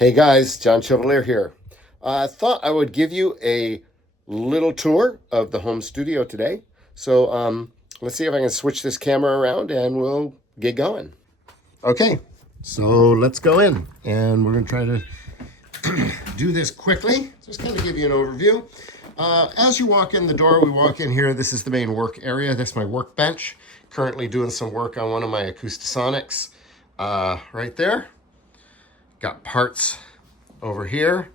Hey guys, John Chevalier here. I thought I would give you a little tour of the home studio today. So let's see if I can switch this camera around and we'll get going. Okay, so let's go in and we're going to try to do this quickly. Just kind of give you an overview. As you walk in the door, we walk in here. This is the main work area. This is my workbench. Currently doing some work on one of my Acoustasonics right there. Got parts over here.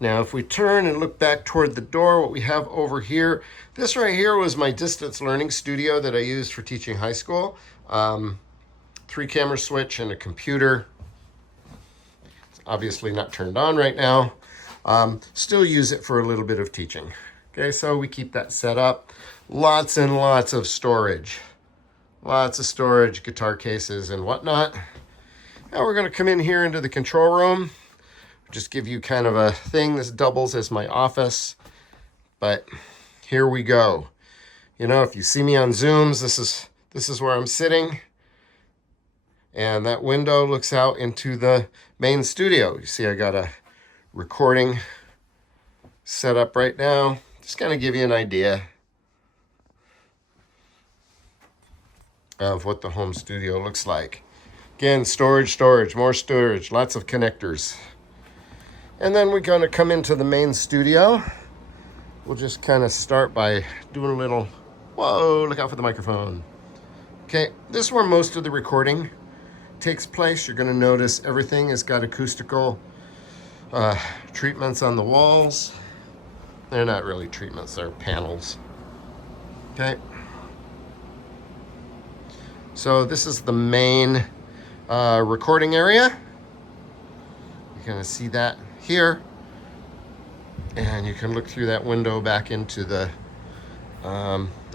Now, if we turn and look back toward the door, what we have over here, this right here was my distance learning studio that I used for teaching high school. 3-camera switch and a computer. It's obviously not turned on right now. Still use it for a little bit of teaching. Okay, so we keep that set up. Lots and lots of storage. Lots of storage, guitar cases and whatnot. Now we're going to come in here into the control room. Just give you kind of a thing. This doubles as my office. But here we go. You know, if you see me on Zooms, this is where I'm sitting. And that window looks out into the main studio. You see I got a recording set up right now. Just kind of give you an idea of what the home studio looks like. Again, storage, more storage, lots of connectors. And then we're going to come into the main studio. We'll just kind of start by doing a little, whoa, look out for the microphone. Okay, this is where most of the recording takes place. You're going to notice everything has got acoustical treatments on the walls. They're not really treatments, they're panels. Okay. So this is the main recording area. You're going to see that here. And you can look through that window back into the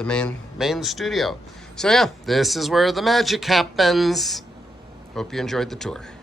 main studio. So yeah, this is where the magic happens. Hope you enjoyed the tour.